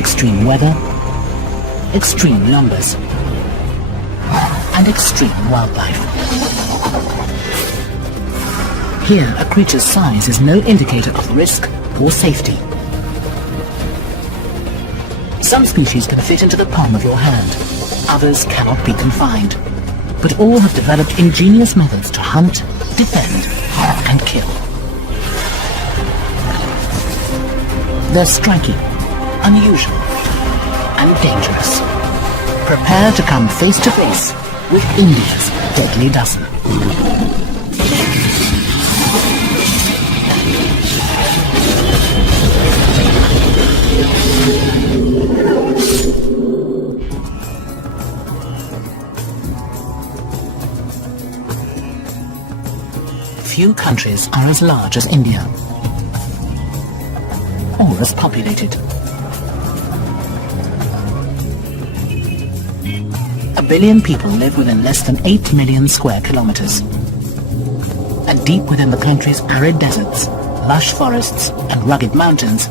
extreme weather, extreme numbers, and extreme wildlife. Here, a creature's size is no indicator of risk or safety. Some species can fit into the palm of your hand, others cannot be confined, but all have developed ingenious methods to hunt, defend, and kill. They're striking, unusual, and dangerous. Prepare to come face to face with India's deadly dozen. Few countries are as large as India, or as populated. A billion people live within less than 8 million square kilometers. And deep within the country's arid deserts, lush forests, and rugged mountains,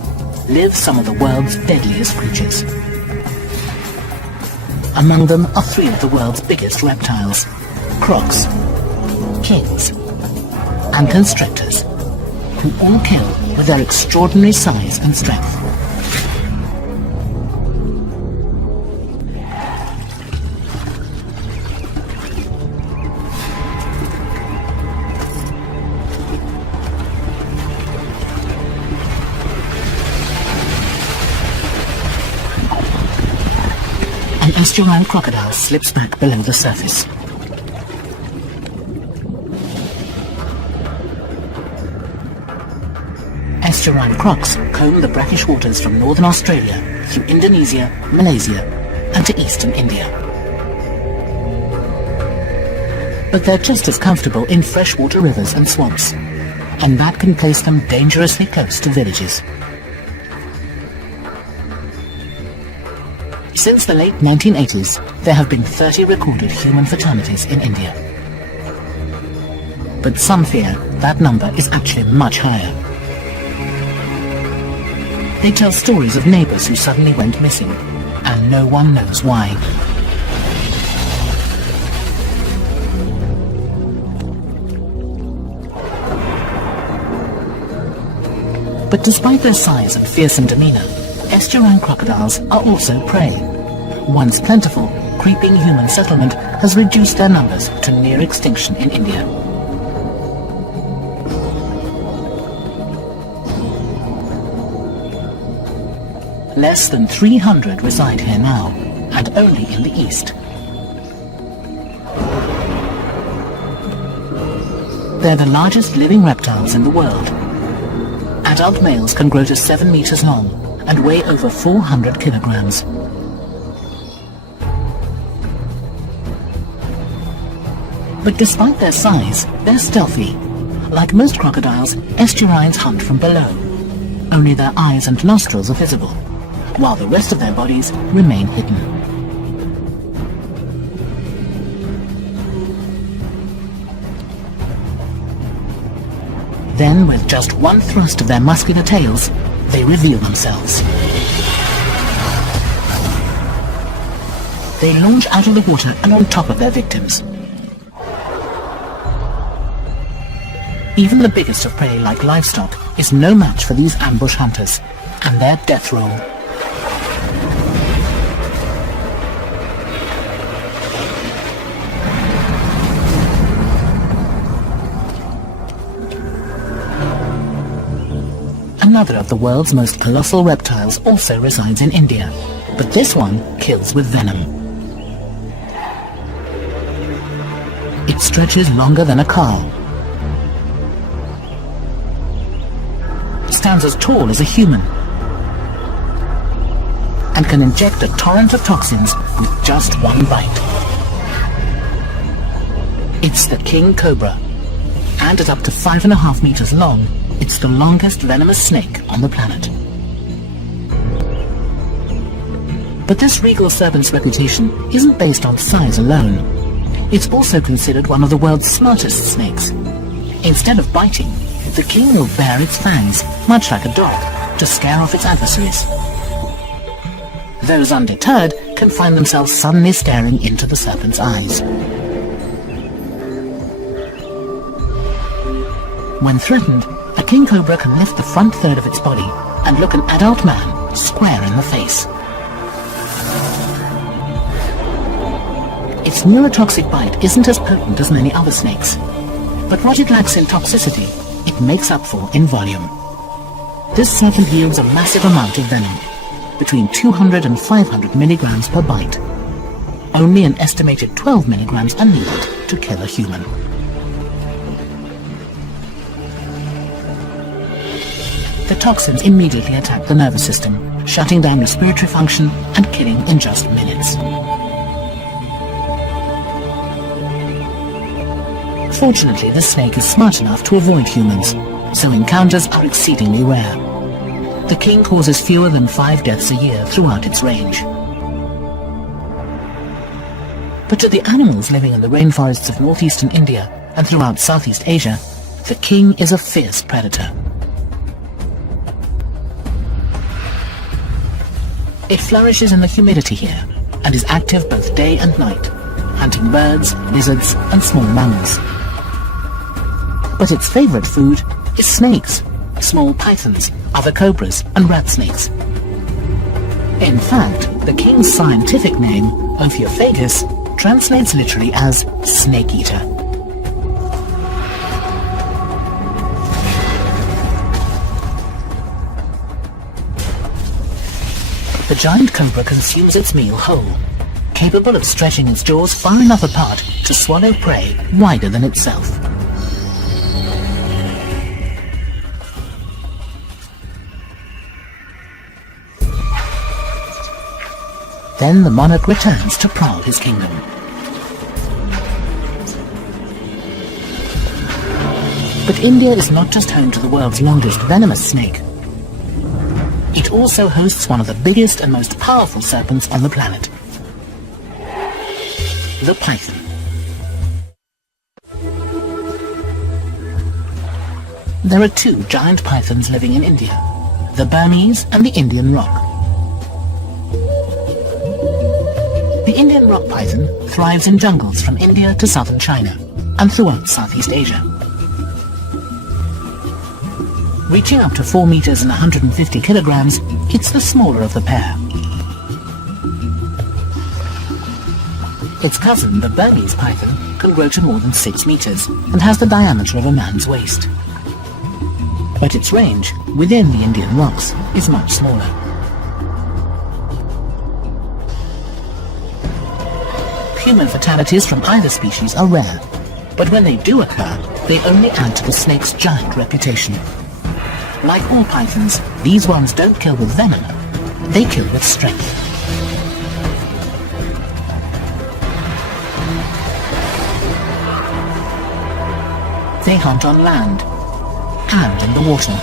live some of the world's deadliest creatures. Among them are 3 of the world's biggest reptiles: crocs, kings, and constrictors, who all kill with their extraordinary size and strength. An estuarine crocodile slips back below the surface. Estuarine crocs comb the brackish waters from northern Australia through Indonesia, Malaysia, and to eastern India. But they're just as comfortable in freshwater rivers and swamps, and that can place them dangerously close to villages. Since the late 1980s, there have been 30 recorded human fraternities in India. But some fear that number is actually much higher. They tell stories of neighbors who suddenly went missing, and no one knows why. But despite their size and fearsome demeanor, estuarine crocodiles are also prey. Once plentiful, creeping human settlement has reduced their numbers to near extinction in India. Less than 300 reside here now, and only in the east. They're the largest living reptiles in the world. Adult males can grow to 7 meters long and weigh over 400 kilograms. But despite their size, they're stealthy. Like most crocodiles, estuarines hunt from below. Only their eyes and nostrils are visible, while the rest of their bodies remain hidden. Then, with just one thrust of their muscular tails, they reveal themselves. They launch out of the water and on top of their victims. Even the biggest of prey, like livestock, is no match for these ambush hunters and their death roll. Another of the world's most colossal reptiles also resides in India, but this one kills with venom. It stretches longer than a car, stands as tall as a human, and can inject a torrent of toxins with just one bite. It's the king cobra, and at up to 5.5 meters long, it's the longest venomous snake on the planet. But this regal serpent's reputation isn't based on size alone. It's also considered one of the world's smartest snakes. Instead of biting, the king will bare its fangs, much like a dog, to scare off its adversaries. Those undeterred can find themselves suddenly staring into the serpent's eyes. When threatened, a king cobra can lift the front third of its body and look an adult man square in the face. Its neurotoxic bite isn't as potent as many other snakes, but what it lacks in toxicity, it makes up for in volume. This serpent yields a massive amount of venom, between 200 and 500 milligrams per bite. Only an estimated 12 milligrams are needed to kill a human. The toxins immediately attack the nervous system, shutting down respiratory function and killing in just minutes. Fortunately, the snake is smart enough to avoid humans, so encounters are exceedingly rare. The king causes fewer than 5 deaths a year throughout its range. But to the animals living in the rainforests of northeastern India and throughout Southeast Asia, the king is a fierce predator. It flourishes in the humidity here and is active both day and night, hunting birds, lizards, and small mammals. But its favorite food is snakes, small pythons, other cobras, and rat snakes. In fact, the king's scientific name, Ophiophagus, translates literally as snake eater. The giant cobra consumes its meal whole, capable of stretching its jaws far enough apart to swallow prey wider than itself. Then the monarch returns to prowl his kingdom. But India is not just home to the world's longest venomous snake. It also hosts one of the biggest and most powerful serpents on the planet, the python. There are 2 giant pythons living in India, the Burmese and the Indian rock. The Indian rock python thrives in jungles from India to southern China and throughout Southeast Asia. Reaching up to 4 meters and 150 kilograms, it's the smaller of the pair. Its cousin, the Burmese python, can grow to more than 6 meters and has the diameter of a man's waist. But its range, within the Indian rocks, is much smaller. Human fatalities from either species are rare, but when they do occur, they only add to the snake's giant reputation. Like all pythons, these ones don't kill with venom, they kill with strength. They hunt on land and in the water.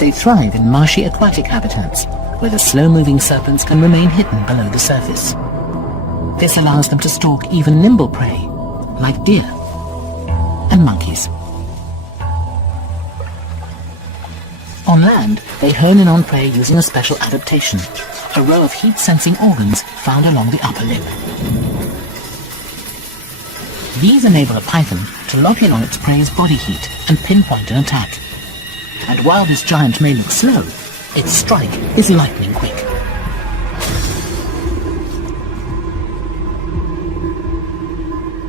They thrive in marshy aquatic habitats, where the slow-moving serpents can remain hidden below the surface. This allows them to stalk even nimble prey, like deer and monkeys. On land, they hone in on prey using a special adaptation, a row of heat-sensing organs found along the upper lip. These enable a python to lock in on its prey's body heat and pinpoint an attack. And while this giant may look slow, its strike is lightning quick.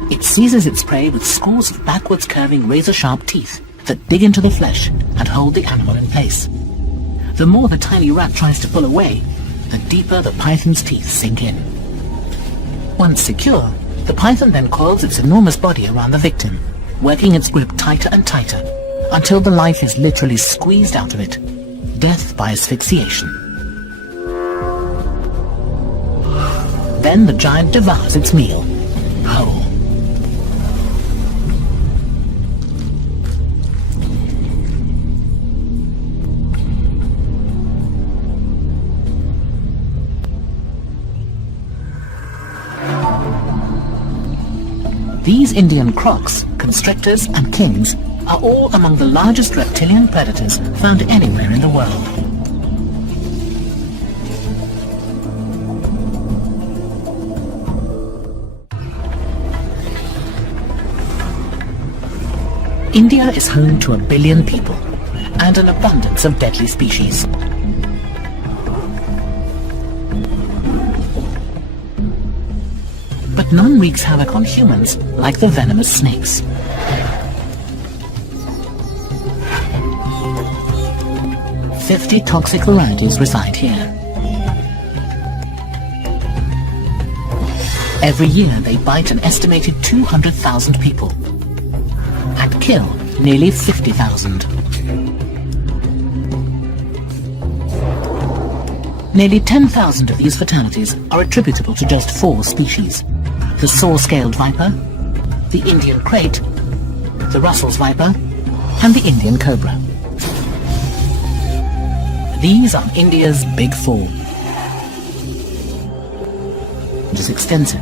It seizes its prey with scores of backwards curving razor-sharp teeth that dig into the flesh and hold the animal in place. The more the tiny rat tries to pull away, the deeper the python's teeth sink in. Once secure, the python then coils its enormous body around the victim, working its grip tighter and tighter, until the life is literally squeezed out of it. Death by asphyxiation. Then the giant devours its meal whole. These Indian crocs, constrictors and kings are all among the largest reptilian predators found anywhere in the world. India is home to 1 billion people and an abundance of deadly species. But none wreaks havoc on humans like the venomous snakes. "50 toxic varieties reside here. Every year they bite an estimated 200,000 people and kill nearly 50,000. Nearly 10,000 of these fatalities are attributable to just 4 species: the saw-scaled viper, the Indian krait, the Russell's viper, and the Indian cobra. These are India's Big Four. It is extensive.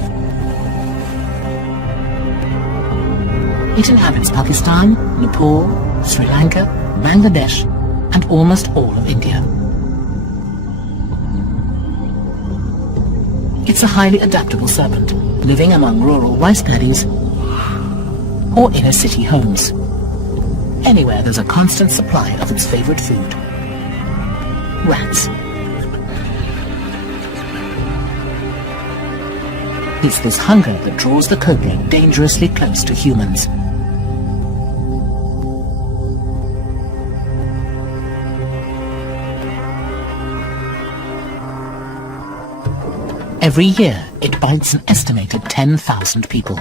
It inhabits Pakistan, Nepal, Sri Lanka, Bangladesh, and almost all of India. It's a highly adaptable serpent, living among rural rice paddies or inner city homes. Anywhere there's a constant supply of its favorite food: rats. It's this hunger that draws the cobra dangerously close to humans. Every year, it bites an estimated 10,000 people.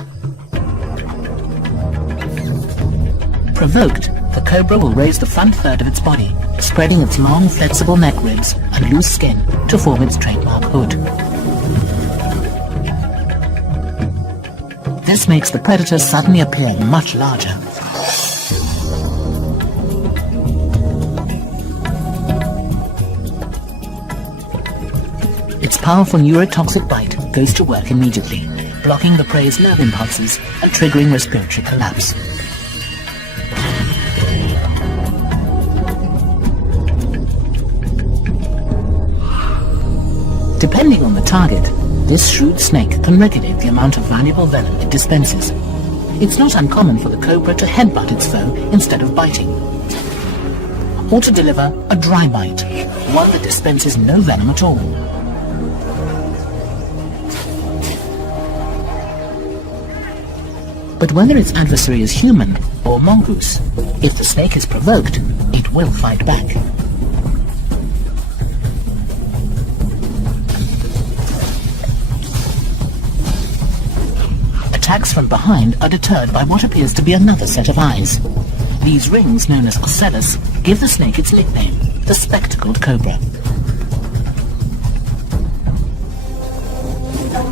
Provoked, the cobra will raise the front third of its body, spreading its long, flexible neck ribs and loose skin to form its trademark hood. This makes the predator suddenly appear much larger. Its powerful neurotoxic bite goes to work immediately, blocking the prey's nerve impulses and triggering respiratory collapse. Depending on the target, this shrewd snake can regulate the amount of valuable venom it dispenses. It's not uncommon for the cobra to headbutt its foe instead of biting, or to deliver a dry bite, one that dispenses no venom at all. But whether its adversary is human or mongoose, if the snake is provoked, it will fight back. Attacks from behind are deterred by what appears to be another set of eyes. These rings, known as ocellus, give the snake its nickname, the spectacled cobra.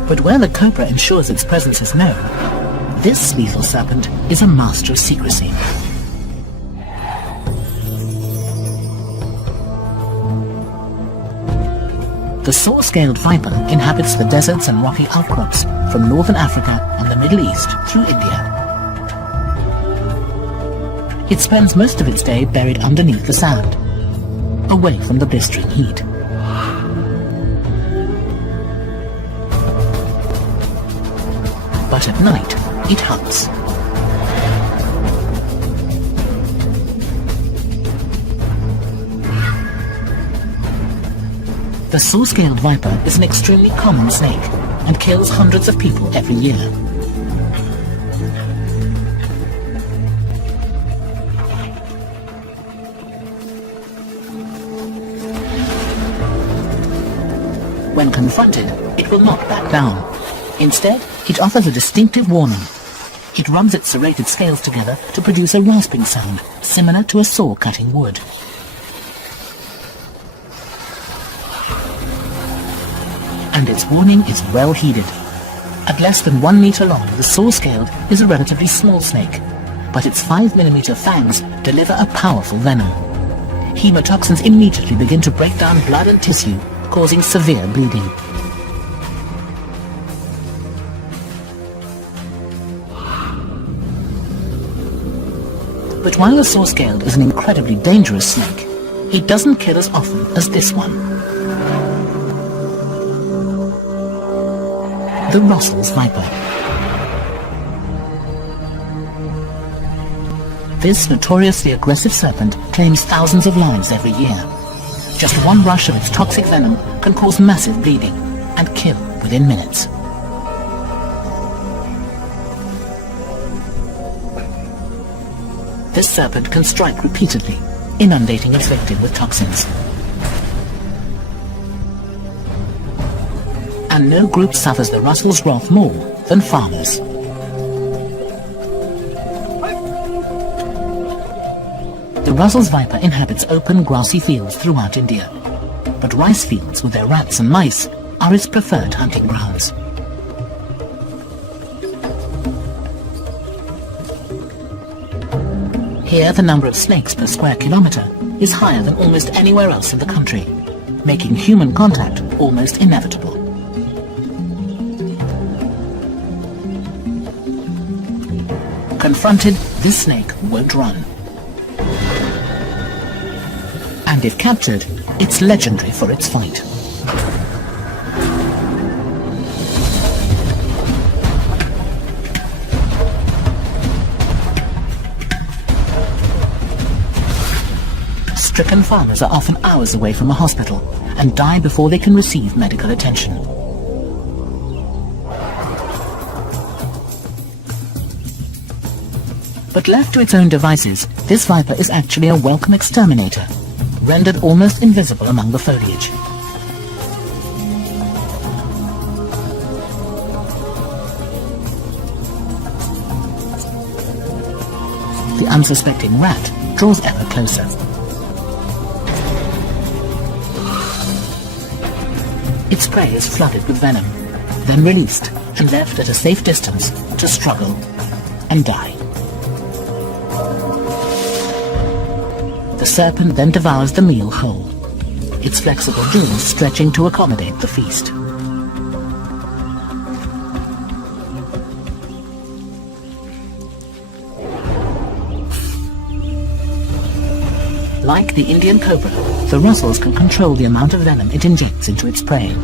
But where the cobra ensures its presence is known, this lethal serpent is a master of secrecy. The saw-scaled viper inhabits the deserts and rocky outcrops from northern Africa and the Middle East through India. It spends most of its day buried underneath the sand, away from the blistering heat. But at night, it hunts. The saw-scaled viper is an extremely common snake and kills hundreds of people every year. When confronted, it will not back down. Instead, it offers a distinctive warning. It rubs its serrated scales together to produce a rasping sound, similar to a saw cutting wood. And its warning is well heeded. At less than 1 meter long, the saw-scaled is a relatively small snake, but its 5mm fangs deliver a powerful venom. Hemotoxins immediately begin to break down blood and tissue, causing severe bleeding. But while the saw-scaled is an incredibly dangerous snake, it doesn't kill as often as this one. The Russell's viper. This notoriously aggressive serpent claims thousands of lives every year. Just one rush of its toxic venom can cause massive bleeding and kill within minutes. This serpent can strike repeatedly, inundating its victim with toxins. And no group suffers the Russell's wrath more than farmers. The Russell's viper inhabits open grassy fields throughout India, but rice fields with their rats and mice are its preferred hunting grounds. Here the number of snakes per square kilometre is higher than almost anywhere else in the country, making human contact almost inevitable. Confronted, this snake won't run. And if captured, it's legendary for its fight. Stricken farmers are often hours away from a hospital and die before they can receive medical attention. But left to its own devices, this viper is actually a welcome exterminator, rendered almost invisible among the foliage. The unsuspecting rat draws ever closer. Its prey is flooded with venom, then released and left at a safe distance to struggle and die. The serpent then devours the meal whole, its flexible jaws stretching to accommodate the feast. Like the Indian cobra, the Russells can control the amount of venom it injects into its prey.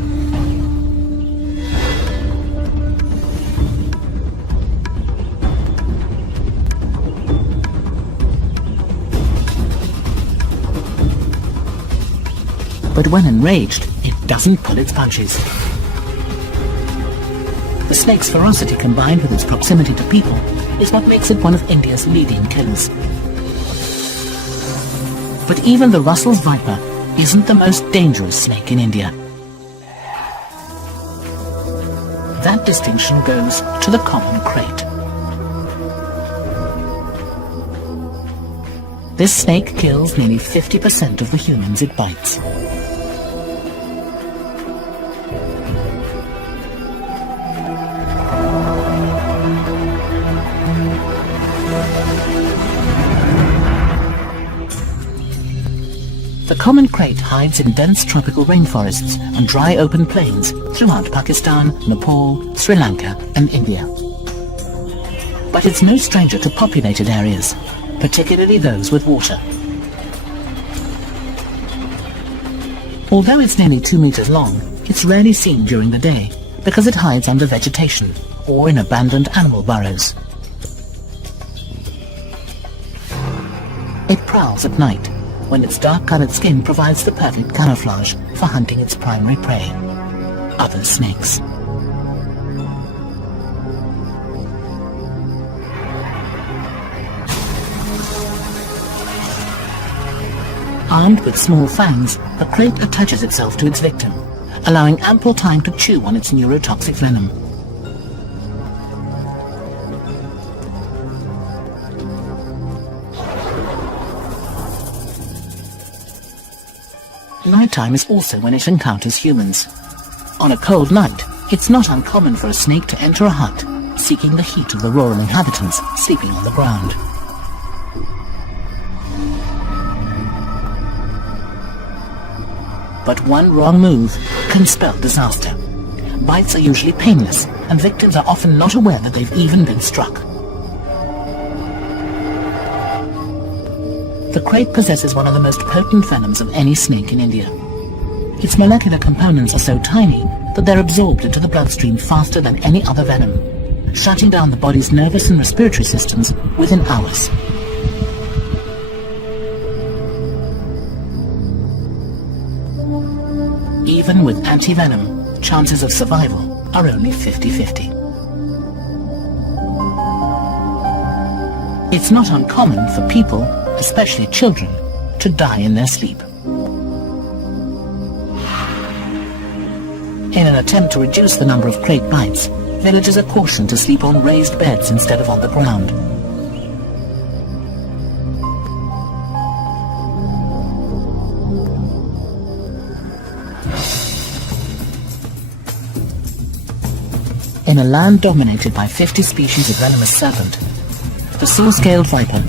But when enraged, it doesn't pull its punches. The snake's ferocity combined with its proximity to people is what makes it one of India's leading killers. But even the Russell's viper isn't the most dangerous snake in India. That distinction goes to the common crate. This snake kills nearly 50% of the humans it bites. The common crate hides in dense tropical rainforests and dry open plains throughout Pakistan, Nepal, Sri Lanka and India. But it's no stranger to populated areas, particularly those with water. Although it's nearly 2 meters long, it's rarely seen during the day because it hides under vegetation or in abandoned animal burrows. It prowls at night, when its dark-colored skin provides the perfect camouflage for hunting its primary prey, other snakes. Armed with small fangs, the crate attaches itself to its victim, allowing ample time to chew on its neurotoxic venom. Nighttime is also when it encounters humans. On a cold night, it's not uncommon for a snake to enter a hut, seeking the heat of the rural inhabitants sleeping on the ground. But one wrong move can spell disaster. Bites are usually painless, and victims are often not aware that they've even been struck. The crate possesses one of the most potent venoms of any snake in India. Its molecular components are so tiny that they're absorbed into the bloodstream faster than any other venom, shutting down the body's nervous and respiratory systems within hours. Even with anti-venom, chances of survival are only 50-50. It's not uncommon for people, especially children, to die in their sleep. In an attempt to reduce the number of crate bites, villagers are cautioned to sleep on raised beds instead of on the ground. In a land dominated by 50 species of venomous serpent, the saw-scaled viper,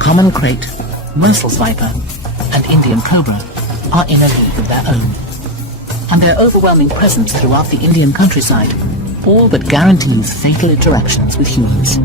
common crate, Mersel's viper, and Indian cobra are in a league of their own. And their overwhelming presence throughout the Indian countryside all but guarantees fatal interactions with humans.